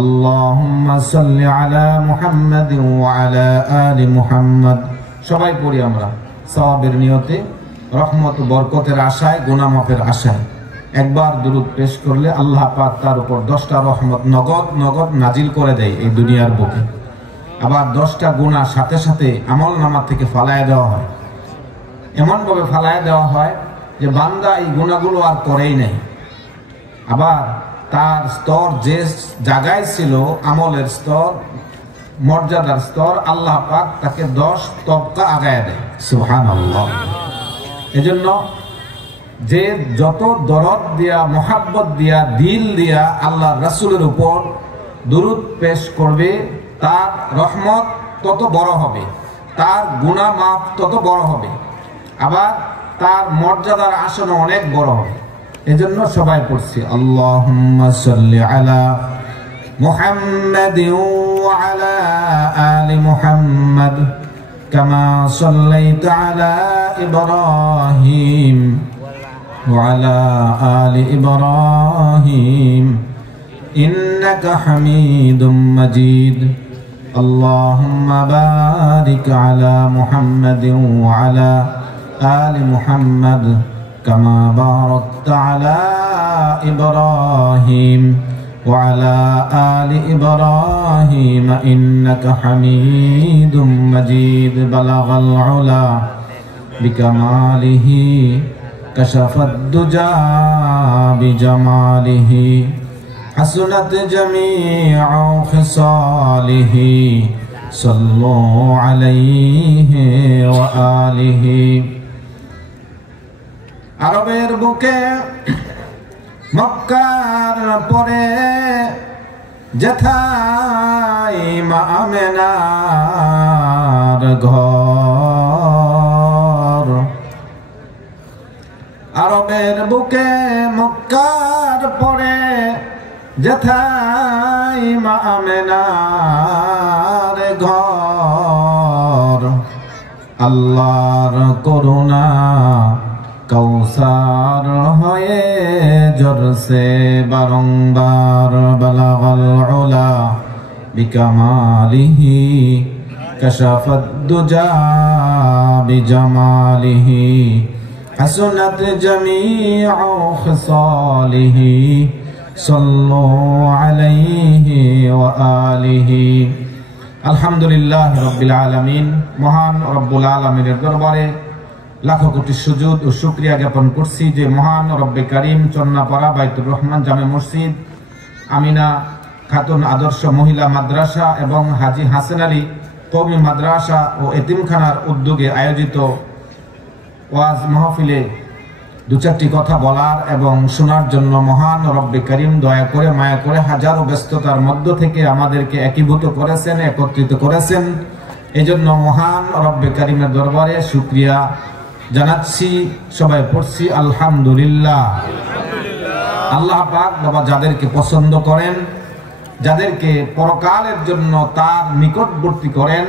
আল্লাহুম্মা সাল্লি আলা মুহাম্মাদিন ওয়া আলা আলি মুহাম্মাদ। সবাই পড়ি আমরা সওয়াবের নিয়তে, রহমত বরকতের আশায়, গুনাহ মাফের আশায়। একবার দুরূদ পেশ করলে আল্লাহ পাক তার উপর 10টা রহমত নগদ নগদ নাজিল করে দেয় এই দুনিয়ার বুকে। আবার 10টা গুনাহ সাথে সাথে আমল নামা থেকে ফালায় দেওয়া হয়। এমন ভাবে ফালায় দেওয়া হয় যে বান্দা এই গুনাহগুলো আর করেই নাই। আবার তার স্তর যে জায়গায় ছিল, আমলের স্তর, মর্যাদার স্তর, আল্লাহ পাক তাকে 10 তবকা আগায় দেয়। সুবহানাল্লাহ। এজন্য যে যত দরদ দিয়া, মোহাব্বত দিয়া, দিল দিয়া আল্লাহ রাসূলের উপর দুরূদ পেশ করবে, তার রহমত তত বড় হবে, তার গুনাহ মাফ তত বড় হবে, আবার তার মর্যাদার আসন অনেক বড় হবে। এজন্য সবাই পড়ছি আল্লাহুম্মা সাল্লি আলা মুহাম্মাদিন ওয়া আলা আলি মুহাম্মাদ কামা সাল্লাইতা আলা ইব্রাহিম ওয়া আলা আলি ইব্রাহিম ইন্নাকা হামিদুম মাজিদ। আল্লাহুম্মা বারিক আলা মুহাম্মাদিন ওয়া আলা আলি মুহাম্মাদ كما باركت على إبراهيم وعلى آل إبراهيم إنك حميد مجيد بلغ العلا بكماله كشف الدجى بجماله حسنت جميع خصاله صلوا عليه وآله। আরবের বুকে মক্কার পরে যেথায় মা আমেনার ঘর, আরবের বুকে মক্কার পরে যেথায় মা আমেনার ঘর, আল্লাহর করুণা কৌসার হয়ে জরসে বারংবার বালাগাল উলা বিকামালিহি কাশাফাদ দুজা বিজামালিহি হাসনাত জামিউ খিসালিহি সাল্লু আলাইহি ওয়া আলিহি। আলহামদুলিল্লাহ রাব্বিল আলামিন। মহান রব্বুল আলামিনের দরবারে লাখো কোটি সুজুদ ও শুকরিয়া জ্ঞাপন করছি যে মহান রব্বে কারিম চন্নাপাড়া বাইতুর রহমান জামে মসজিদ, আমিনা খাতুন আদর্শ মহিলা মাদ্রাসা এবং হাজী হাসান আলী কওমি মাদ্রাসা ও এতিমখানার উদ্যোগে আয়োজিত ওয়াজ মাহফিলে 2-4টি কথা বলার এবং শোনার জন্য মহান রব্বে কারিম দয়া করে মায়া করে হাজারো ব্যস্ততার মধ্য থেকে আমাদেরকে একীভূত করেছেন, একত্রিত করেছেন। এজন্য মহান রব্বে কারিমের দরবারে শুকরিয়া জানাচ্ছি। সবাই পড়ছি আলহামদুলিল্লাহ। আল্লাহ পাক বাবা যাদেরকে পছন্দ করেন, যাদেরকে পরকালের জন্য তার নিকটবর্তী করেন,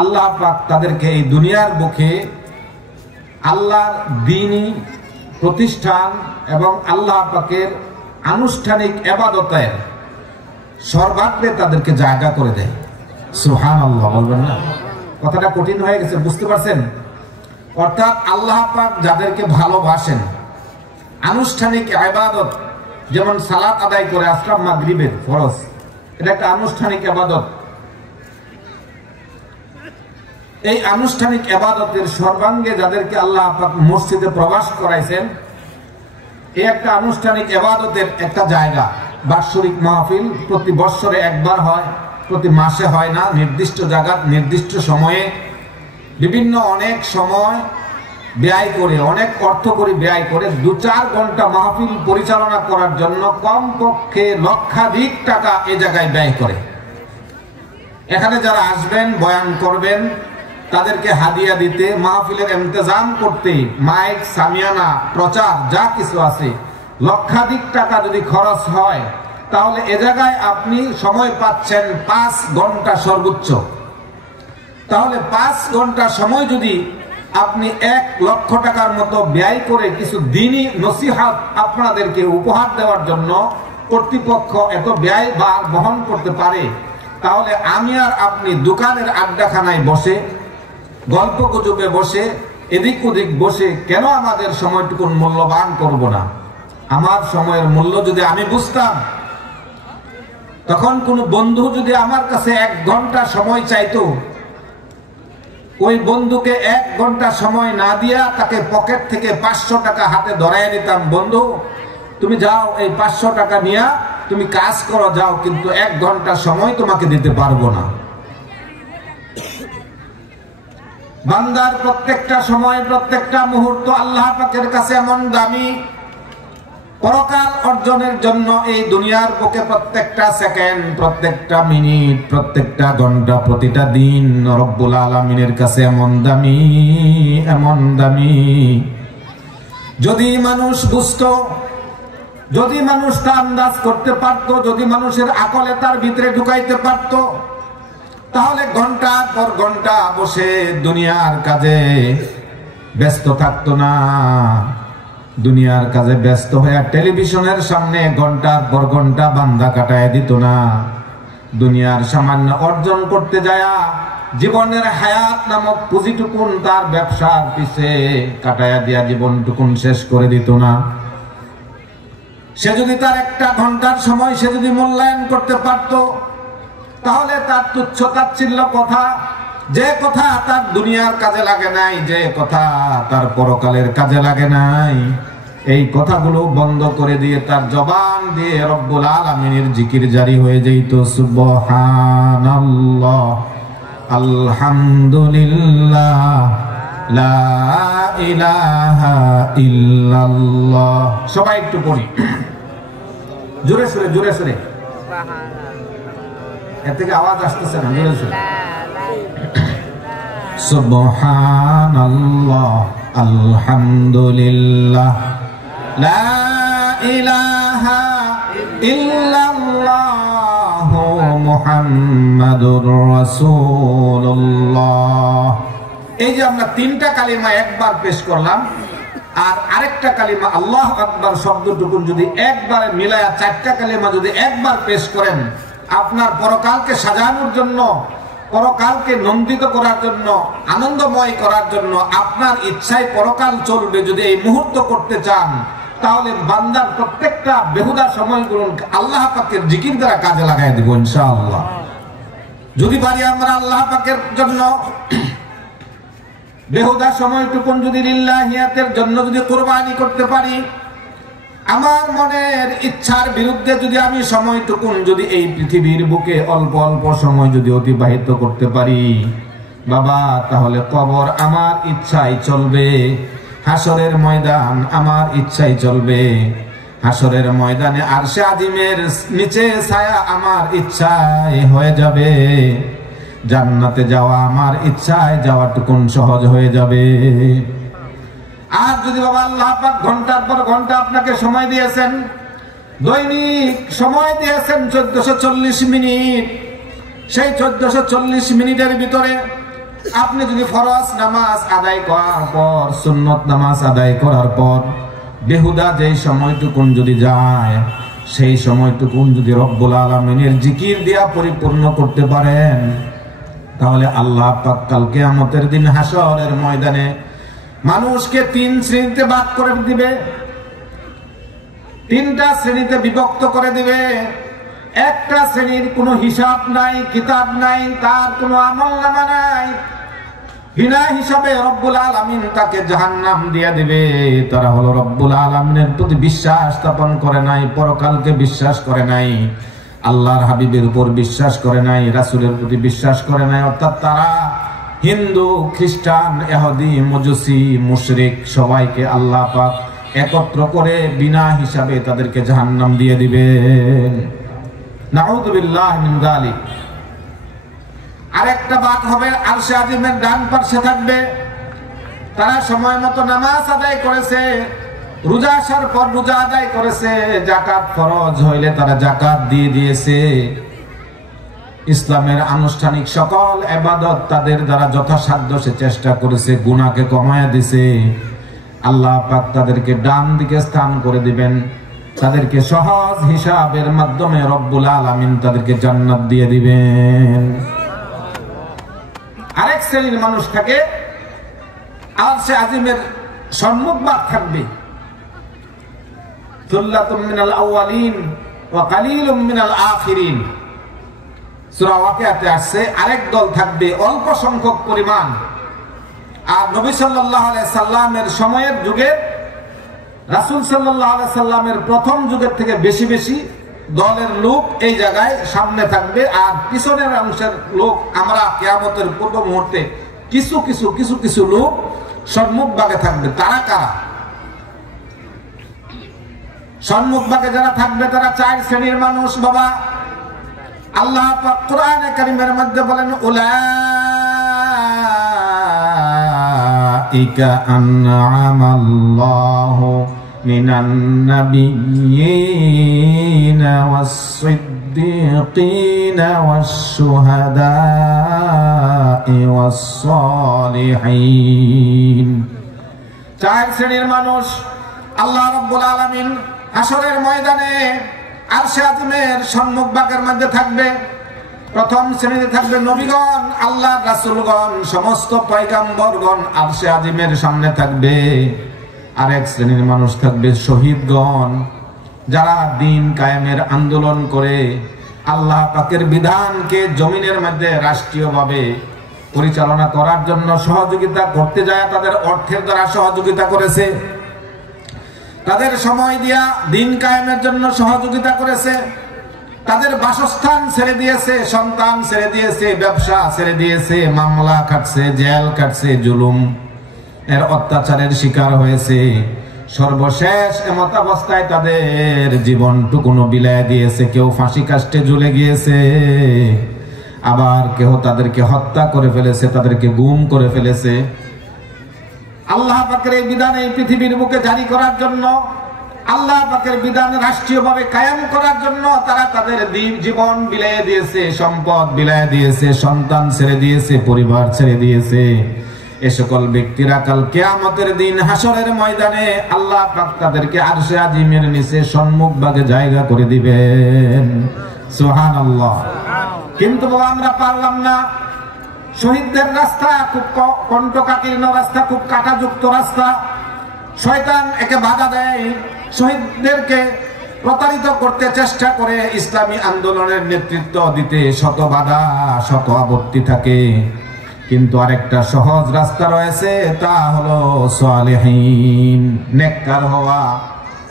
আল্লাহ পাক তাদেরকে এই দুনিয়ার বুকে আল্লাহর দ্বীনি প্রতিষ্ঠান এবং আল্লাহ পাকের আনুষ্ঠানিক ইবাদতের সর্বাগ্রে তাদেরকে জায়গা করে দেয়। সুবহানাল্লাহ বলবেন না? কথাটা কঠিন হয়ে গেছে, বুঝতে পারছেন? অর্থাৎ আল্লাহ পাক যাদেরকে ভালোবাসেন, আনুষ্ঠানিক ইবাদত যেমন সালাত আদায় করে আসলাম মাগরিবের ফরজ, এটা একটা আনুষ্ঠানিক ইবাদত। এই আনুষ্ঠানিক ইবাদতের সর্বাঙ্গে যাদেরকে আল্লাহ পাক মসজিদে প্রবেশ করাইছেন, এই একটা আনুষ্ঠানিক ইবাদতের একটা জায়গা। বাৎসরিক মাহফিল প্রতি বছরে একবার হয়, প্রতি মাসে হয় না, নির্দিষ্ট জায়গা নির্দিষ্ট সময়ে বিভিন্ন অনেক সময় ব্যয় করে, অনেক অর্থ করে ব্যয় করে 2-4 ঘন্টা মাহফিল পরিচালনা করার জন্য কমপক্ষে লক্ষাধিক টাকা এ জায়গায় ব্যয় করে। এখানে যারা আসবেন, বয়ান করবেন, তাদেরকে হাদিয়া দিতে, মাহফিলের ইন্তজাম করতে, মাইক, সামিয়ানা, প্রচার যা কিছু আছে, লক্ষাধিক টাকা যদি খরচ হয়, তাহলে এ জায়গায় আপনি সময় পাচ্ছেন 5 ঘন্টা সর্বোচ্চ। তাহলে 5 ঘন্টা সময় যদি আপনি 1 লক্ষ টাকার মতো ব্যয় করে কিছু দ্বীনি নসিহত আপনাদেরকে উপহার দেওয়ার জন্য কর্তৃপক্ষ এত ব্যয় বহন করতে পারে, তাহলে আমি আর আপনি দোকানের আড্ডাখানায় বসে গল্প গুজবে বসে এদিক ওদিক বসে কেন আমাদের সময়টুকু মূল্যবান করব না? আমার সময়ের মূল্য যদি আমি বুঝতাম, তখন কোন বন্ধু যদি আমার কাছে 1 ঘন্টা সময় চাইতো, ওই বন্ধুকে 1 ঘন্টা সময় না দিয়া তাকে পকেট থেকে 500 টাকা হাতে ধরাই দিতাম, বন্ধু তুমি যাও এই 500 টাকা নিয়ে তুমি কাজ করো যাও, কিন্তু 1 ঘন্টা সময় তোমাকে দিতে পারবো না। বান্দার প্রত্যেকটা সময় প্রত্যেকটা মুহূর্ত আল্লাহ পাকের কাছে এমন দামি, পরকাল অর্জনের জন্য এই দুনিয়ার বুকে প্রত্যেকটা সেকেন্ড, প্রত্যেকটা মিনিট, প্রত্যেকটা ঘন্টা, প্রতিটা দিন রব্বুল আলামিনের কাছে এমন দামি, এমন দামি। যদি মানুষ বুঝতো, যদি মানুষ তা আন্দাজ করতে পারত, যদি মানুষের আকলে তার ভিতরে ঢুকাইতে পারত, তাহলে ঘন্টার পর ঘন্টা বসে দুনিয়ার কাজে ব্যস্ত থাকতো না। দুনিয়ার কাজে ব্যস্ত হয়ে টেলিভিশনের সামনে ঘন্টার পর ঘন্টা বান্দা কাটায় দিত না। দুনিয়ার সামান্য অর্জন করতে যায়া জীবনের হায়াত নামক পুঁজিটুকুন তার ব্যবসার পিছে কাটায়া দিয়া জীবনটুকুন শেষ করে দিত না। সে যদি তার 1 ঘন্টার সময় সে যদি মূল্যায়ন করতে পারত, তাহলে তার তুচ্ছ তাচ্ছিল্য কথা, যে কথা তার দুনিয়ার কাজে লাগে নাই, যে কথা তার পরকালের কাজে লাগে নাই, এই কথাগুলো বন্ধ করে দিয়ে তার জবান দিয়ে রব্বুল আলামিনের জিকির জারি হয়ে যেত। সুবহানাল্লাহ, আলহামদুলিল্লাহ, লা ইলাহা ইল্লাল্লাহ। সবাই একটু পড়ি জোরে সুরে, জোরে সুরে, এর থেকে আওয়াজ আসতেছে না, জোরে সুরে। সুবহানাল্লাহ, আলহামদুলিল্লাহ, লা ইলাহা ইল্লাল্লাহ, মুহাম্মাদুর রাসূলুল্লাহ। এই যে আমরা 3টা কালিমা একবার পেশ করলাম, আর আরেকটা কালিমা আল্লাহু আকবার শব্দটুকু যদি একবারে মিলায়া 4টা কালিমা যদি একবার পেশ করেন, আপনার পরকালকে সাজানোর জন্য, পরকালকে নন্দিত করার জন্য, আনন্দময় করার জন্য, আপনার ইচ্ছায় পরকাল চলবে, যদি এই মুহূর্ত করতে চান, তাহলে বান্দার প্রত্যেকটা বেহুদা সময়গুলো আল্লাহ পাকের জিকির দ্বারা কাজে লাগাই দেব ইনশাআল্লাহ। যদি পারি আমরা আল্লাহ পাকের জন্য বেহুদা সময়টুকুন যদি লিল্লাহিয়াতের জন্য যদি কুরবানি করতে পারি, আমার মনের ইচ্ছার বিরুদ্ধে যদি আমি সময়টুকুন যদি এই পৃথিবীর বুকে অল্প অল্প সময় যদি অতিবাহিত করতে পারি, বাবা, তাহলে কবর আমার ইচ্ছাই চলবে, হাসরের ময়দান আমার ইচ্ছাই চলবে, হাসরের ময়দানে আরশে আজিমের নিচে ছায়া আমার ইচ্ছায় হয়ে যাবে, জান্নাতে যাওয়া আমার ইচ্ছায় যাওয়াটুকুন সহজ হয়ে যাবে। আর যদি বাবা আল্লাহ পাক ঘন্টার পর ঘন্টা আপনাকে সময় দিয়েছেন, দৈনিক সময় দিয়েছেন 1440 মিনিট, সেই 1440 মিনিটের ভিতরে আপনি যদি ফরজ নামাজ আদায় করার পর, সুন্নত নামাজ আদায় করার পর বেহুদা যেই সময়টুকুন যদি যায়, সেই সময়টুকুন যদি রব্বুল আলামিনের জিকির দিয়া পরিপূর্ণ করতে পারেন, তাহলে আল্লাহ পাক কাল কিয়ামতের দিন হাসরের ময়দানে মানুষকে 3 শ্রেণীতে ভাগ করে দিবে, 3টা শ্রেণীতে বিভক্ত করে দিবে। একটা শ্রেণীর কোনো হিসাব নাই, কিতাব নাই, তার কোনো আমলনামা নাই, বিনা হিসাবে রব্বুল আলামিন তাকে জাহান্নাম দিয়ে দিবে। তারা হলো রব্বুল আলামিনের প্রতি বিশ্বাস স্থাপন করে নাই, পরকালকে বিশ্বাস করে নাই, আল্লাহর হাবিবের উপর বিশ্বাস করে নাই, রাসূলের প্রতি বিশ্বাস করে নাই। অর্থাৎ তারা হিন্দু, খ্রিস্টান, ইহুদি, মজুসি, মুশরিক সবাইকে আল্লাহ পাক একত্র করে বিনা হিসাবে তাদেরকে জাহান্নাম দিয়ে দিবেন। নাউযু বিল্লাহি মিন যালিক। আরেকটা ভাগ হবে আরশে আজিমের ডান পাশে থাকবে, তারা সময় মতো নামাজ আদায় করেছে, রোজা আসার পর রোজা আদায় করেছে, যাকাত ফরজ হইলে তারা যাকাত দিয়ে দিয়েছে, ইসলামের আনুষ্ঠানিক সকল ইবাদত তাদের দ্বারা যথাসাধ্য সে চেষ্টা করেছে, গুনাহকে কমায়া দিয়েছে। আল্লাহ পাক তাদেরকে ডান দিকে স্থান করে দিবেন। তাদেরকে সহজ হিসাবের মাধ্যমে রব্বুল আলামিন তাদেরকে জান্নাত দিয়ে দিবেন। আরেক শ্রেণীর মানুষ থাকে আরশে আজিমের সম্মুখভাগ থাকবে, সুল্লাতুম মিনাল আউয়ালিন ওয়া কালিলুম মিনাল আখিরিন। সূরা ওয়াকিয়াতে আসছে আরেক দল থাকবে অল্প সংখ্যক পরিমাণ। আর নবী সাল্লাল্লাহু আলাইহি সাল্লামের সময়ের যুগে রাসূল সাল্লাল্লাহু আলাইহি সাল্লামের প্রথম যুগের থেকে বেশি বেশি দলের লোক এই জায়গায় সামনে থাকবে, আর পিছনের অংশের লোক আমরা কিয়ামতের পূর্ব মুহূর্তে কিছু কিছু কিছু কিছু লোক সম্মুখ ভাগে থাকবে। তারা কারা? সম্মুখ ভাগে যারা থাকবে তারা চার শ্রেণীর মানুষ বাবা। আল্লাহ পাক কোরআনে কারীমের মধ্যে বলেন উলাইকা আন'আমাল্লাহু মিনান নাবিয়্যিনা ওয়াস-সিদ্দীকিনা ওয়াশ-শুহাদা'i ওয়াস-সালিহিন। চার শ্রেণীর মানুষ আল্লাহ রাব্বুল আলামিন হাসরের ময়দানে আরশে আজিমের সম্মুখ ভাগের মধ্যে থাকবে। প্রথম শ্রেণীতে থাকবে নবীগণ, আল্লাহর রাসূলগণ, সমস্ত পয়গম্বরগণ আরশে আজিমের সামনে থাকবে। আরেক শ্রেণীর মানুষ থাকবে শহীদগণ, যারা দিন কায়েমের আন্দোলন করে আল্লাহ পাকের বিধানকে জমিনের মধ্যে রাষ্ট্রীয়ভাবে পরিচালনা করার জন্য সহযোগিতা করতে যায়, তাদের অর্থের দ্বারা সহযোগিতা করেছে, তাদের সময় দিয়া দিন কায়েমের জন্য সহযোগিতা করেছে, তাদের বাসস্থান ছেড়ে দিয়েছে, সন্তান ছেড়ে দিয়েছে, ব্যবসা ছেড়ে দিয়েছে, মামলা কাটছে, জেল কাটছে, জুলুম এর অত্যাচারের শিকার হয়েছে। সর্বশেষ এমত অবস্থায় তাদের জীবনটুকুনো বিলায় দিয়েছে। কেউ ফাঁসি কাষ্টে ঝুলে গিয়েছে, আবার কেউ তাদেরকে হত্যা করে ফেলেছে, তাদেরকে গুম করে ফেলেছে। আল্লাহ পাকের এই বিধান এই পৃথিবীর বুকে জারি করার জন্য, আল্লাহ পাকের বিধান রাষ্ট্রীয়ভাবে কায়েম করার জন্য তারা তাদের জীবন বিলায় দিয়েছে, সম্পদ বিলায় দিয়েছে, সন্তান ছেড়ে দিয়েছে, পরিবার ছেড়ে দিয়েছে। এ সকল ব্যক্তিরা কাল কিয়ামতের দিন হাসরের ময়দানে আল্লাহ পাক তাদেরকে আরশে আজিমের নিচে সম্মুখ ভাগে জায়গা করে দিবেন। সুবহানাল্লাহ। কিন্তু বাবা আমরা পারলাম না। শহীদদের রাস্তা খুব কণ্টকাকীর্ণ রাস্তা, খুব কাঁটাযুক্ত রাস্তা। শয়তান একে বাধা দেয়, শহীদদেরকে প্রতারিত করতে চেষ্টা করে, ইসলামী আন্দোলনের নেতৃত্ব দিতে শত বাধা শত আপত্তি থাকে। কিন্তু আরেকটা সহজ রাস্তা রয়েছে, তা হলো সালেহীন, নেককার হওয়া।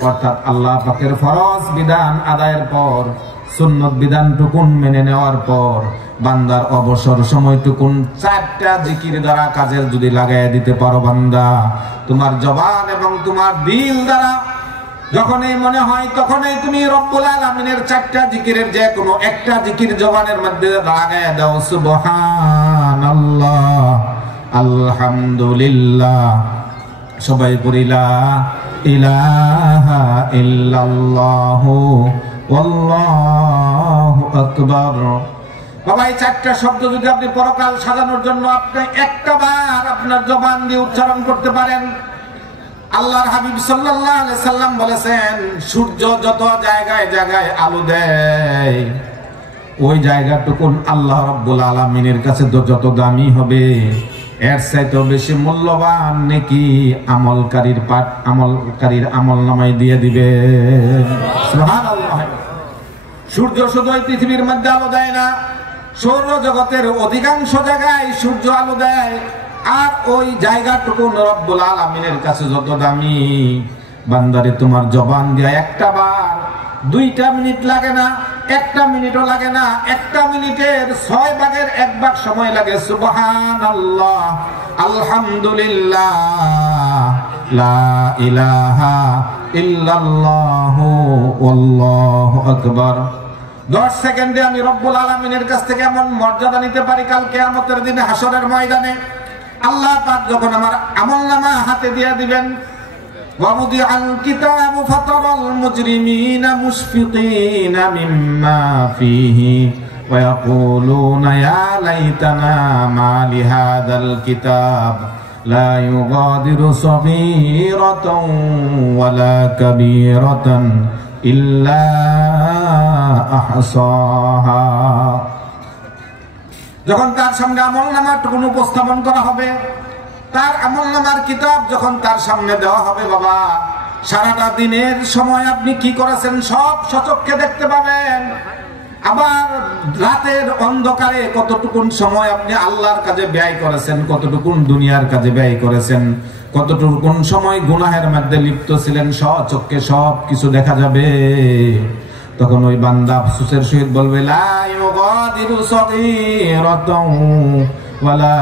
অর্থাৎ আল্লাহ পাকের ফরজ বিধান আদায়ের পর, সুন্নত বিধানটুকুন মেনে নেওয়ার পর বান্দার অবসর সময়টুকুন চারটা জিকির দ্বারা কাজের যদি লাগাই দিতে পারো বান্দা, তোমার জবান এবং তোমার দিল দ্বারা যখনই মনে হয় তখনই তুমি রব্বুল আলামিনের চারটা জিকিরের যে কোনো একটা জিকির জবানের মধ্যে লাগাই দাও। সুবহানাল্লাহ, আলহামদুলিল্লাহ, সবাই পড়ি লা ইলাহা ইল্লাল্লাহু আল্লাহু আকবার। বাবা এই চারটা শব্দ যদি আপনি পরকাল সাজানোর জন্য আপনি একটা বার আপনার জবান দিয়ে উচ্চারণ করতে পারেন, আল্লাহর হাবিব সাল্লাল্লাহু আলাইহি সাল্লাম বলেছেন সূর্য যত জায়গায় জায়গায় আলো দেয়, ওই জায়গাটুকুন আল্লাহ রাব্বুল আলামিনের কাছে যত দামি হবে, এর চাইতে বেশি মূল্যবান নেকি আমলকারীর আমলনামায় দিয়ে দিবে। সুবহানাল্লাহ। সূর্য শুধু এই পৃথিবীর মধ্যে আলো দেয় না, সৌরজগতের অধিকাংশ জায়গায় সূর্য আলো দেয়। আর ওই জায়গাটুকু রব্বুল আলামিনের কাছে যত দামি। বান্দারে তোমার জবান দিয়ে একটা বার 2টা মিনিট লাগে না, 1টা মিনিটও লাগে না, 1টা মিনিটের 6 ভাগের 1 ভাগ সময় লাগে। সুবহানাল্লাহ, আলহামদুলিল্লাহ, লা ইলাহা ইল্লাল্লাহু আল্লাহু আকবার। 10 সেকেন্ডে আমি রব্বুল আলামিনের কাছ থেকে এমন মর্যাদা নিতে পারি কাল কিয়ামতের দিনে হাসরের ময়দানে। আল্লাহ পাক যখন আমার আমলনামা হাতে দিয়ে দিবেন, وَوُضِعَ الْكِتَابُ فَتَرَى الْمُجْرِمِينَ مُشْفِقِينَ مِمَّا فِيهِ وَيَقُولُونَ يَا لَيْتَنَا مَا لِهَذَا الْكِتَابِ لَا يُغَادِرُ صَغِيرَةً وَلَا كَبِيرَةً ইল্লা আহসাহা। যখন তার সামনে আমলনামাটুকু উপস্থাপন করা হবে, তার আমলনামার কিতাব যখন তার সামনে দেওয়া হবে, বাবা সারাটা দিনের সময় আপনি কি করেছেন সব সচক্ষে দেখতে পাবেন। আবার রাতের অন্ধকারে কতটুকুন সময় আপনি আল্লাহর কাজে ব্যয় করেছেন, কতটুকুন দুনিয়ার কাজে ব্যয় করেছেন, কতটুকুন সময় গুনাহের মধ্যে লিপ্ত ছিলেন, সচক্ষে সব কিছু দেখা যাবে। তখন ওই বান্দা আফসোসের সহিত বলবে, লা ইউগাদিরু সগীরাতান ওয়ালা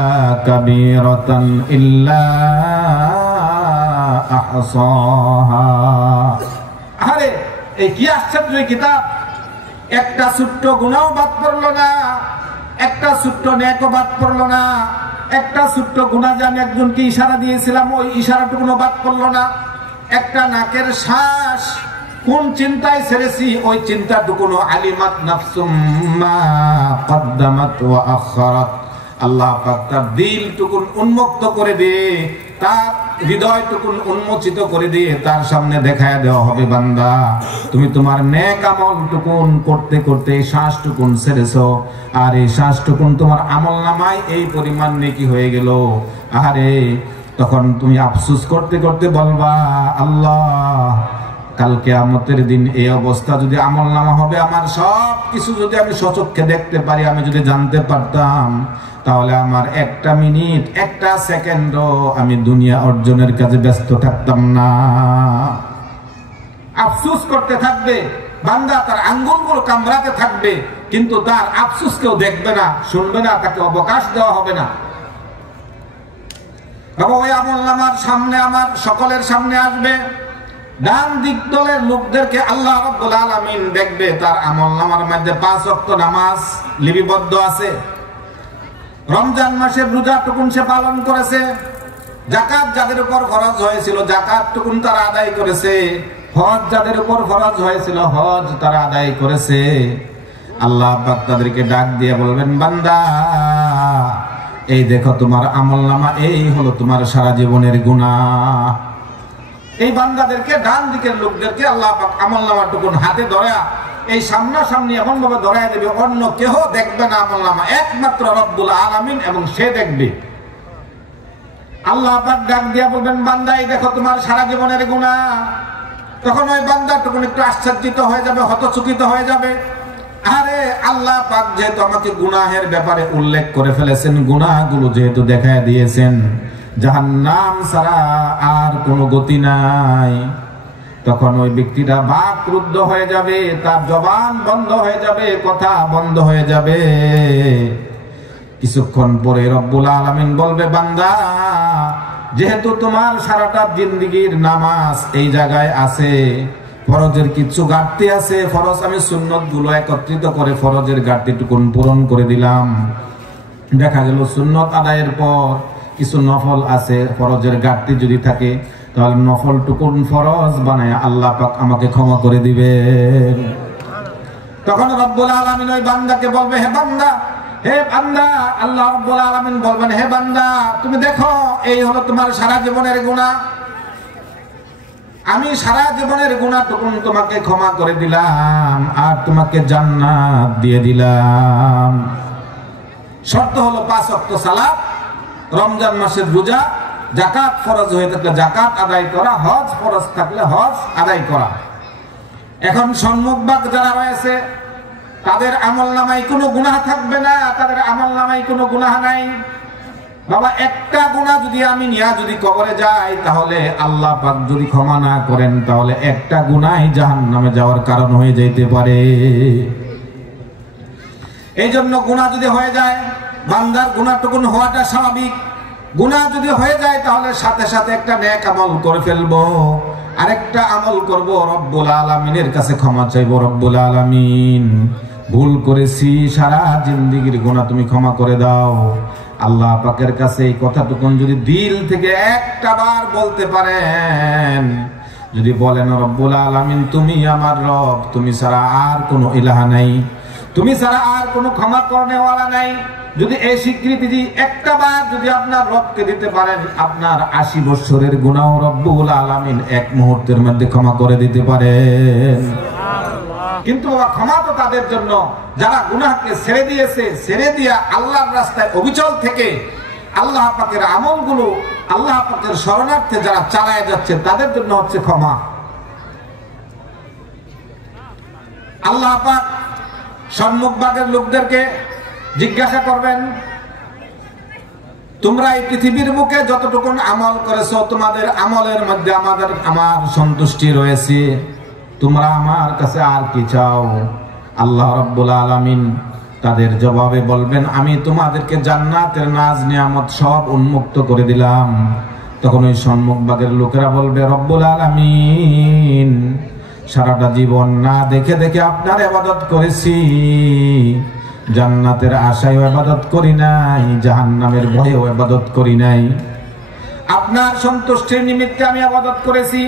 কাবীরাতান ইল্লা আহসাহা। আরে এই কি আশ্চর্য কিতাব! একটা ছোট্ট গুনাহ বাদ পড়লো না, একটা ছোট্ট নেকও বাদ পড়লো না, একটা ছোট্ট গুনাহ যে আমি একজনকে ইশারা দিয়েছিলাম ওই ইশারাটুকুও বাদ পড়লো না, একটা নাকের শ্বাস কোন চিন্তায় ছেড়েছি ওই চিন্তাটুকুনো আলিমাত নাফসুম মা কদ্দামাত ওয়া আখারাত। আল্লাহ পাক তার দিলটুকুন উন্মুক্ত করে দিয়ে, তার হৃদয়টুকুন উন্মোচিত করে দিয়ে তার সামনে দেখায়া দেওয়া হবে, বান্দা তুমি তোমার নেক আমলটুকুন করতে করতে এই শ্বাসটুকুন ছেড়েছো, আর এই শ্বাসটুকুন তোমার আমলনামায় এই পরিমাণ নেকি হয়ে গেল। আরে তখন তুমি আফসোস করতে করতে বলবা, আল্লাহ কাল কিয়ামতের দিন এই অবস্থা যদি আমলনামা হবে, আমার সব কিছু যদি আমি সচক্ষে দেখতে পারি, আমি যদি জানতে পারতাম, তাহলে আমার একটা মিনিট একটা সেকেন্ডও আমি দুনিয়া অর্জনের কাজে ব্যস্ত থাকতাম না। আফসোস করতে থাকবে বান্দা, তার আঙ্গুলগুলো কামড়াতে থাকবে, কিন্তু তার আফসোস কেউ দেখবে না, শুনবে না, তাকে অবকাশ দেওয়া হবে না। বাবা ওই আমলনামার সামনে আমার সকলের সামনে আসবে, ডান দিক দলের লোকদেরকে আল্লাহ রাব্বুল আলামিন দেখবে, তার আমলনামার মধ্যে 5 ওয়াক্ত নামাজ লিপিবদ্ধ আছে, রমজান মাসের রোজাটুকুন সে পালন করেছে, যাকাত যাদের উপর ফরজ হয়েছিল যাকাতটুকুন তারা আদায় করেছে, হজ যাদের উপর ফরজ হয়েছিল হজ তারা আদায় করেছে। আল্লাহ পাক তাদেরকে ডাক দিয়ে বলবেন, বান্দা এই দেখো তোমার আমলনামা, এই হলো তোমার সারা জীবনের গুনাহ। এই বান্দাদেরকে ডান দিকের লোকদেরকে আল্লাহ পাক আমলনামাটুকুন হাতে ধরা এই সামনাসামনি এমন ভাবে ধরায় দেবে, অন্য কেহ দেখবে না আমলনামা, একমাত্র রব্বুল আলামিন এবং সে দেখবে। আল্লাহ পাক ডাক দিয়া বলবেন, বান্দা এই দেখো তোমার সারা জীবনের গুনাহ। তখন ওই বান্দাটুকুন একটু আশ্চর্যিত হয়ে যাবে, হতচকিত হয়ে যাবে। আরে আল্লাহ পাক যেহেতু আমাকে গুনাহের ব্যাপারে উল্লেখ করে ফেলেছেন, গুনাহগুলো যেহেতু দেখায় দিয়েছেন, জাহান্নাম ছাড়া আর কোনো গতি নাই, তখন ওই ব্যক্তিটা বাকরুদ্ধ হয়ে যাবে, তার জবান বন্ধ হয়ে যাবে, কথা বন্ধ হয়ে যাবে। কিছুক্ষণ পরে রব্বুল আলামিন বলবে, বান্দা যেহেতু তোমার সারাটা জিন্দেগীর নামাজ এই জায়গায় আছে, ফরজের কিছু ঘাটতি আছে, ফরজ আমি সুন্নত গুলো একত্রিত করে ফরজের ঘাটতিটুকুন পূরণ করে দিলাম। দেখা গেল সুন্নত আদায়ের পর কিছু নফল আছে, ফরজের ঘাটতি যদি থাকে তাহলে নফলটুকুন ফরজ বানায় আল্লাহ পাক আমাকে ক্ষমা করে দিবেন। তখন রব্বুল আলামিন ওই বান্দাকে বলবে, হে বান্দা, হে বান্দা, আল্লাহ রব্বুল আলামিন বলবেন, হে বান্দা তুমি দেখো এই হলো তোমার সারা জীবনের গুনাহ, আমি সারা জীবনের গুনাহটুকুন তোমাকে ক্ষমা করে দিলাম আর তোমাকে জান্নাত দিয়ে দিলাম। শর্ত হলো 5 ওয়াক্ত সালাত, রমজান মাসের রোজা, যাকাত ফরজ হয়ে থাকলে যাকাত আদায় করা, হজ ফরজ থাকলে হজ আদায় করা। এখন সম্মুখভাগ যারা রয়েছে তাদের আমলনামায় কোনো গুনাহ থাকবে না, তাদের আমলনামায় কোনো গুনাহ নাই। বাবা একটা গুনাহ যদি আমি নিয়া যদি কবরে যাই, তাহলে আল্লাহ পাক যদি ক্ষমা না করেন, তাহলে একটা গুনাহই জাহান্নামে যাওয়ার কারণ হয়ে যেতে পারে। এই জন্য গুনাহ যদি হয়ে যায়, বান্দার গুনাহটুকুন হওয়াটা স্বাভাবিক। গুনাহ যদি হয়ে যায় তাহলে সাথে সাথে একটা নেক আমল করে ফেলবো, আরেকটা আমল করব, রব্বুল আলামিনের কাছে ক্ষমা চাইবো, রব্বুল আলামিন ভুল করেছি, সারা জিন্দেগীর গুনাহ তুমি ক্ষমা করে দাও। আল্লাহ পাকের কাছে এই কথাটুকুন যদি দিল থেকে একটা বার বলতে পারেন, যদি বলেন রব্বুল আলামিন তুমি আমার রব, তুমি ছাড়া আর কোনো ইলাহা নাই, তুমি ছাড়া আর কোনো ক্ষমা করনেওয়ালা নাই। যদি এই স্বীকৃতি একটা বার যদি আপনার রবকে দিতে পারেন, আপনার 80 বছরের গুনাহ রব্বুল আলামিন এক মুহূর্তের মধ্যে ক্ষমা করে দিতে পারেন। কিন্তু বাবা, ক্ষমা তো তাদের জন্য যারা গুনাহকে ছেড়ে দিয়েছে, ছেড়ে দিয়া আল্লাহর রাস্তায় অবিচল থেকে আল্লাহ পাকের আমলগুলো আল্লাহ পাকের শরণার্থে যারা চালায় যাচ্ছে, তাদের জন্য হচ্ছে ক্ষমা। আল্লাহ পাক সম্মুখভাগের লোকদেরকে জিজ্ঞাসা করবেন, তোমরা এই পৃথিবীর বুকে যতটুকু আমল করেছো, তোমাদের আমলের মধ্যে আমার সন্তুষ্টি রয়েছে, তোমরা আমার কাছে আর কি চাও? আল্লাহ রাব্বুল আলামিন তাদের জবাবে বলবেন, আমি তোমাদেরকে জান্নাতের নাজ নিয়ামত সব উন্মুক্ত করে দিলাম। তখন ওই সম্মুখভাগের লোকেরা বলবে, রব্বুল আলামিন, সারাটা জীবন না দেখে দেখে আপনার ইবাদত করেছি, জান্নাতের আশায়ও ইবাদত করি নাই, জাহান্নামের ভয়েও ইবাদত করি নাই, আপনার সন্তুষ্টির নিমিত্তে আমি ইবাদত করেছি।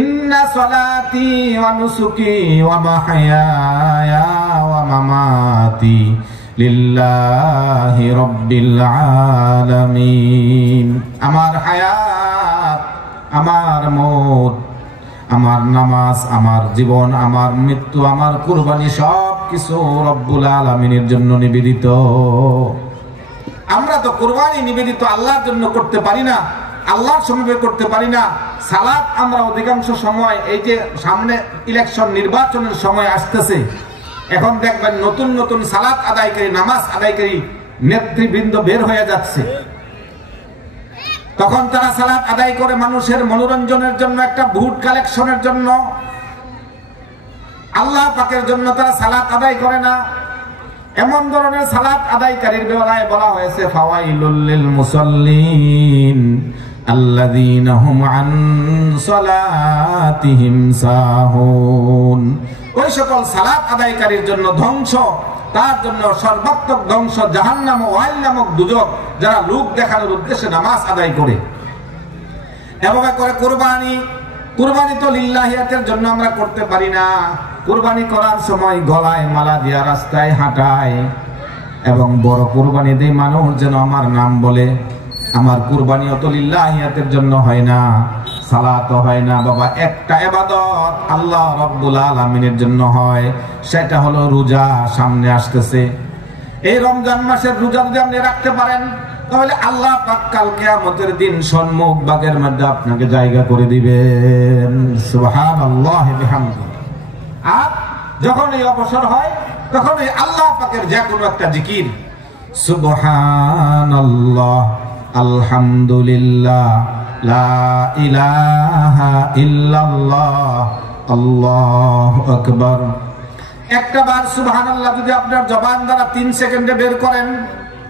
ইন্না সালাতি ওয়া নুসুকি ওয়া মাহইয়ায়া ওয়া মামাতি লিল্লাহি রাব্বিল আলামিন। আমার হায়াত, আমার মওত, আমার নামাজ, আমার জীবন, আমার মৃত্যু, আমার কুরবানি সব কিছু রব্বুল আলামিনের জন্য নিবেদিত। আমরা তো কুরবানি নিবেদিত আল্লাহর জন্য করতে পারি না, আল্লাহর সমীপে করতে পারি না। সালাত আমরা অধিকাংশ সময়, এই যে সামনে ইলেকশন নির্বাচনের সময় আসতেছে, এখন দেখবেন নতুন নতুন সালাত আদায়কারী, নামাজ আদায়কারী নেতৃবৃন্দ বের হয়ে যাচ্ছে। তখন তারা সালাত আদায় করে মানুষের মনোরঞ্জনের জন্য, একটা ভোট কালেকশনের জন্য, আল্লাহ পাকের জন্য তারা সালাত আদায় করে না। এমন ধরনের সালাত আদায়কারীর বেলায় বলা হয়েছে, ফাওয়াইলুল লিল মুসাল্লিন আল্লাযীনা হুম আন সালাতিহিম সাহুন। ওই সকল সালাত আদায়কারীর জন্য ধ্বংস, তার জন্য সর্বাত্মক ধ্বংস, জাহান্নাম ও ওয়াইল নামক দুজক, যারা লোক দেখানোর উদ্দেশ্যে নামাজ আদায় করে। এভাবে করে কুরবানি তো লিল্লাহিয়াতের জন্য আমরা করতে পারি না। কুরবানি করার সময় গলায় মালা দিয়া রাস্তায় হাঁটায়, এবং বড় কুরবানি দেয় মানুষ যেন আমার নাম বলে। আমার কুরবানিও তো লিল্লাহিয়াতের জন্য হয় না, সালাত হয় না বাবা। একটা ইবাদত আল্লাহ রাব্বুল আলামিনের জন্য হয়, সেটা হলো রোজা। সামনে আসতেছে এই রমজান মাসের রোজা যদি আপনি রাখতে পারেন, তাহলে আল্লাহ পাক কাল কিয়ামতের দিন সম্মুখ ভাগের মধ্যে আপনাকে জায়গা করে দিবেন। সুবহানাল্লাহি বিহামদিহি। আর যখন এই অবসর হয়, তখন এই আল্লাহ পাকের যে কোনো একটা জিকির, সুবহানাল্লাহ, আলহামদুলিল্লাহ, লা ইলাহা ইল্লাল্লাহ, আল্লাহু আকবার, একটা বার সুবহানাল্লাহ যদি আপনার জবান দ্বারা 3 সেকেন্ডে বের করেন,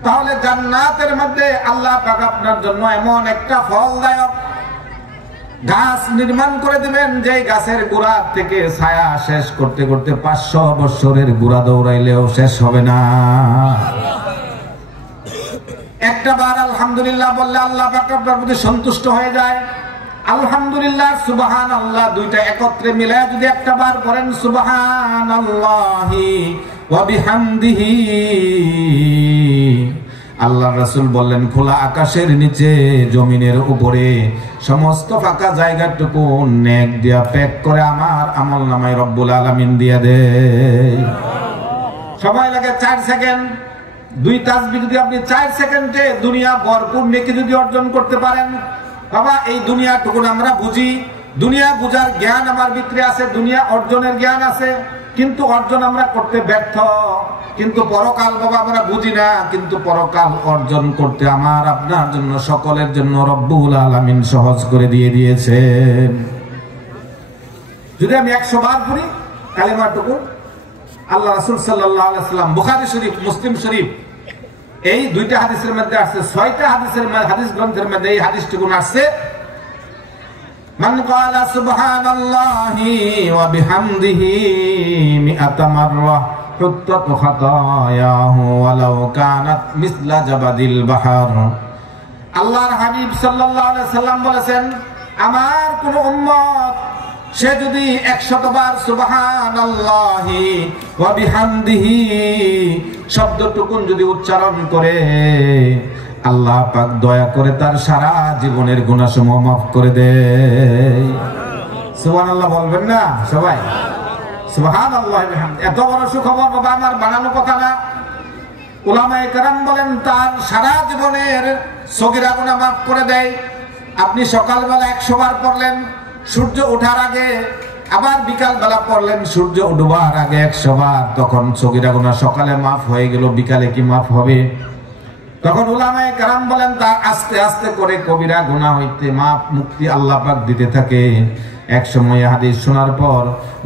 তাহলে জান্নাতের মধ্যে আল্লাহ পাক আপনার জন্য এমন একটা ফলদায়ক গাছ নির্মাণ করে দিবেন, যে গাছের গোড়া থেকে ছায়া শেষ করতে করতে 500 বছরের গোড়া দৌড়াইলেও শেষ হবে না। একটা বার আলহামদুলিল্লাহ বললে আল্লাহ পাক আপনার প্রতি সন্তুষ্ট হয়ে যায়। আলহামদুলিল্লাহ, সুবহানাল্লাহ দুইটা একত্রে মিলায় যদি একটা বার পড়েন, সুবহানাল্লাহি ওয়া বিহামদিহি, আল্লাহ রাসূল বললেন, খোলা আকাশের নিচে, জমিনের উপরে সমস্ত ফাঁকা জায়গাটুকু নেক দিয়া প্যাক করে আমার আমলনামায় রব্বুল আলামিন দিয়া দেয়। সময় লাগে 4 সেকেন্ড। 2 তাসবিহ যদি আপনি 4 সেকেন্ডে দুনিয়া ভরপুর নেকি যদি অর্জন করতে পারেন, বাবা এই দুনিয়াটুকু আমরা বুঝি, দুনিয়া বুঝার জ্ঞান আমার ভিতরে আছে, দুনিয়া অর্জনের জ্ঞান আছে, কিন্তু অর্জন আমরা করতে ব্যর্থ। কিন্তু পরকাল বাবা আমরা বুঝি না, কিন্তু পরকাল অর্জন করতে আমার আপনার জন্য, সকলের জন্য রব্বুল আলামিন সহজ করে দিয়ে দিয়েছেন। যদি আমি 100 বার পড়ি কালিমাটুকু, আল্লাহ রাসূল সাল্লাল্লাহু আলাইহি ওয়াসাল্লাম, বুখারী শরীফ, মুসলিম শরীফ, এই দুইটা হাদিসের মধ্যে আছে, 6টা হাদিস গ্রন্থের মধ্যে এই হাদিসটুকু আসছে, মান ক্বালা সুবহানাল্লাহি ওয়া বিহামদিহি 100 মাররা হুত্তাত খাতায়াহু ওয়ালাউ কানাত মিসলা জাবাদিল বাহর। আল্লাহর হাবিব সাল্লাল্লাহু আলাইহি সাল্লাম বলেছেন, আমার কোন উম্মত সে যদি 100 বার সুবহানাল্লাহি ওয়া বিহামদিহি শব্দটুকুন যদি উচ্চারণ করে, আল্লাহ পাক দয়া করে তার সারা জীবনের গুনাহসমূহ মাফ করে দেয়। সুবহানাল্লাহ বলবেন না সবাই? সুবহানাল্লাহ বিহামদি। এত বড় সুখবর বাবা, আমার বানানো কথা না। উলামায়ে কেরাম বলেন তার সারা জীবনের সগীরা গুনাহ মাফ করে দেয়। আপনি সকালবেলা 100 বার পড়লেন সূর্য ওঠার আগে, আবার বিকাল বেলা পড়লেন সূর্য ডুবার আগে 100 বার, তখন সগীরা গুনাহ সকালে মাফ হয়ে গেল, বিকালে কি মাফ হবে? তখন উলামায়ে কেরাম বলেন তা আস্তে আস্তে করে কবিরা গুনাহ হইতে মাফ মুক্তি আল্লাহ পাক দিতে থাকে। এক সময় হাদিস শোনার পর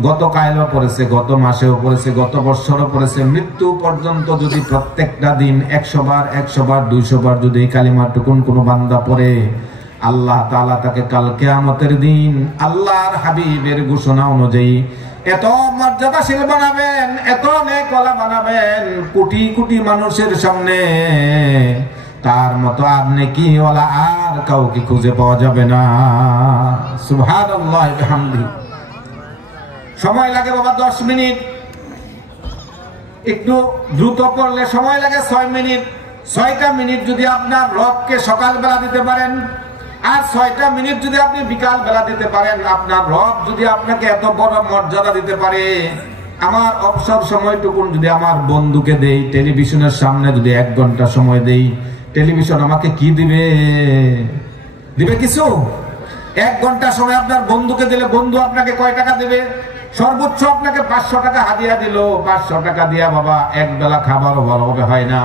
গত কায়লা পড়েছে, গত মাসেও পড়েছে, গত বছরও পড়েছে, মৃত্যু পর্যন্ত যদি প্রত্যেকটা দিন 100 বার 200 বার যদি এই কালিমাটুকুন কোনো বান্দা পড়ে, আল্লাহ তাআলা তাকে কাল কিয়ামতের দিন আল্লাহর হাবিবের ঘোষণা অনুযায়ী এত মর্যাদাশীল বানাবেন, এত নেকওয়ালা বানাবেন, কোটি কোটি মানুষের সামনে তার মতো আর নেকিওয়ালা আর কাউকে খুঁজে পাওয়া যাবে না। সুবহানাল্লাহ বিহামদিহি। সময় লাগে বাবা 10 মিনিট, একটু দ্রুত পড়লে সময় লাগে 6 মিনিট। 6টা মিনিট যদি আপনার রবকে সকালবেলা দিতে পারেন, আর 6টা মিনিট যদি আপনি বিকাল বেলা দিতে পারেন, আপনার রব যদি আপনাকে এত বড় মর্যাদা দিতে পারে, আমার অবসর সময়টুকুন যদি আমার বন্ধুকে দেই, টেলিভিশনের সামনে যদি 1 ঘন্টা সময় দেই, টেলিভিশন আমাকে কি দিবে? দিবে কিছু? 1 ঘন্টা সময় আপনার বন্ধুকে দিলে বন্ধু আপনাকে কয় টাকা দেবে? সর্বোচ্চ আপনাকে 500 টাকা হাদিয়া দিল। 500 টাকা দিয়া বাবা এক বেলা খাবারও ভালোভাবে হয় না,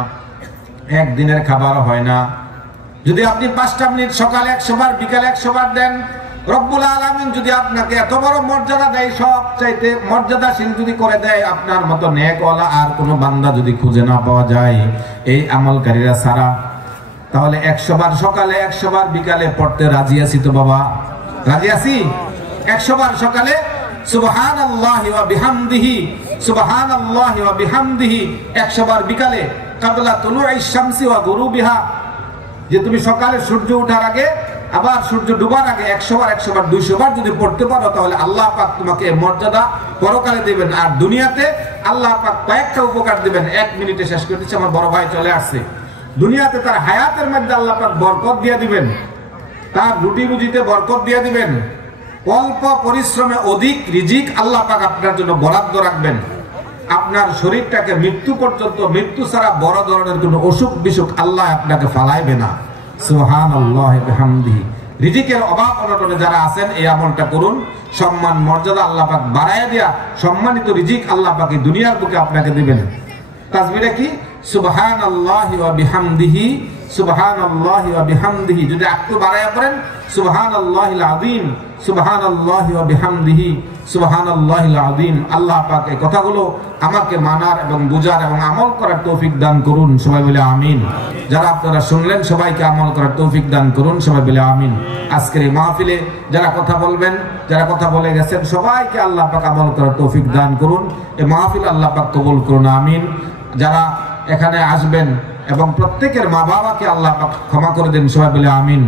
একদিনের খাবারও হয় না। যদি আপনি 5টা মিনিট সকালে 100 বার বিকালে 100 বার দেন, রব্বুল আলামিন যদি আপনাকে এত বড় মর্যাদা দেয়, সব চাইতে মর্যাদাশীল যদি করে দেয়, আপনার মতো নেকওয়ালা আর কোনো বান্দা যদি খুঁজে না পাওয়া যায় এই আমলকারীরা ছাড়া, তাহলে 100 বার সকালে 100 বার বিকালে পড়তে রাজি আছি তো বাবা? রাজি আছি? 100 বার সকালে সুবহানাল্লাহি ওয়া বিহামদিহি, সুবহানাল্লাহি ওয়া বিহামদিহি 100 বার বিকালে ক্বাবলা তুলুইশ শামসি ওয়া গুরুবিহা, যে তুমি সকালে সূর্য ওঠার আগে আবার সূর্য ডুবার আগে 100 বার 200 বার যদি পড়তে পারো, তাহলে আল্লাহ পাক তোমাকে মর্যাদা পরকালে দিবেন। আর দুনিয়াতে আল্লাহ পাক কয়েকটা উপকার দিবেন। 1 মিনিটে শেষ করে দিচ্ছে, আমার বড় ভাই চলে আসছে। দুনিয়াতে তার হায়াতের মধ্যে আল্লাহ পাক বরকত দিয়ে দিবেন, তার রুটি রুজিতে বরকত দিয়ে দিবেন, অল্প পরিশ্রমে অধিক রিজিক আল্লাহ পাক আপনার জন্য বরাদ্দ রাখবেন। আপনার শরীরটাকে মৃত্যু পর্যন্ত, মৃত্যু ছাড়া বড় ধরনের কোনো অসুখ বিসুখ আল্লাহ আপনাকে ফালাইবে না। সুবহানাল্লাহ বিহামদিহি। রিজিকের অভাব অনটনে যারা আছেন এই আমলটা করুন, সম্মান মর্যাদা আল্লাহ পাক বাড়ায় দিয়া সম্মানিত রিজিক আল্লাহ পাক দুনিয়ার বুকে আপনাকে দিবেন। তাসবিহটা কি? সুবহানাল্লাহি ওয়া বিহামদিহি, সুবহানাল্লাহি ওয়া বিহামদিহি। যদি একটু বাড়ায়া পড়েন সুবহানাল্লাহিল আযীম, সুবহানাল্লাহি ওয়া বিহামদিহি, সুবহানাল্লাহিল আযীম। আল্লাহ পাক এই কথাগুলো আমাকে মানার এবং বুঝার এবং আমল করার তৌফিক দান করুন। সবাই বলে আমিন। যারা আপনারা শুনলেন সবাইকে আমল করার তৌফিক দান করুন। সবাই বলে আমিন। আজকের এই মাহফিলে যারা কথা বলবেন, যারা কথা বলে গেছেন, সবাইকে আল্লাহ পাক আমল করার তৌফিক দান করুন। এই মাহফিল আল্লাহ পাক কবুল করুন। আমিন। যারা এখানে আসবেন এবং প্রত্যেকের মা বাবাকে আল্লাহ পাক ক্ষমা করে দেন। সবাই বলে আমিন।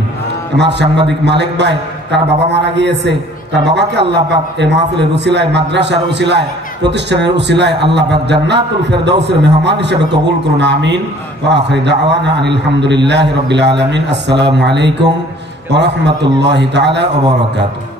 আমার সাংবাদিক মালিক ভাই, তার বাবা মারা গিয়েছে, তার বাবাকে আল্লাহ পাক এই মাহফিলের উসিলায়, মাদ্রাসার উসিলায়, প্রতিষ্ঠানের উসিলায় আল্লাহ পাক জান্নাতুল ফেরদাউসের মেহমান হিসেবে কবুল করুন। আমিন। ওয়া আখিরু দাওয়ানা আনিল হামদুলিল্লাহি রাব্বিল আলামিন। আসসালামু আলাইকুম ওয়া রাহমাতুল্লাহি তাআলা ওয়া বারাকাতুহু।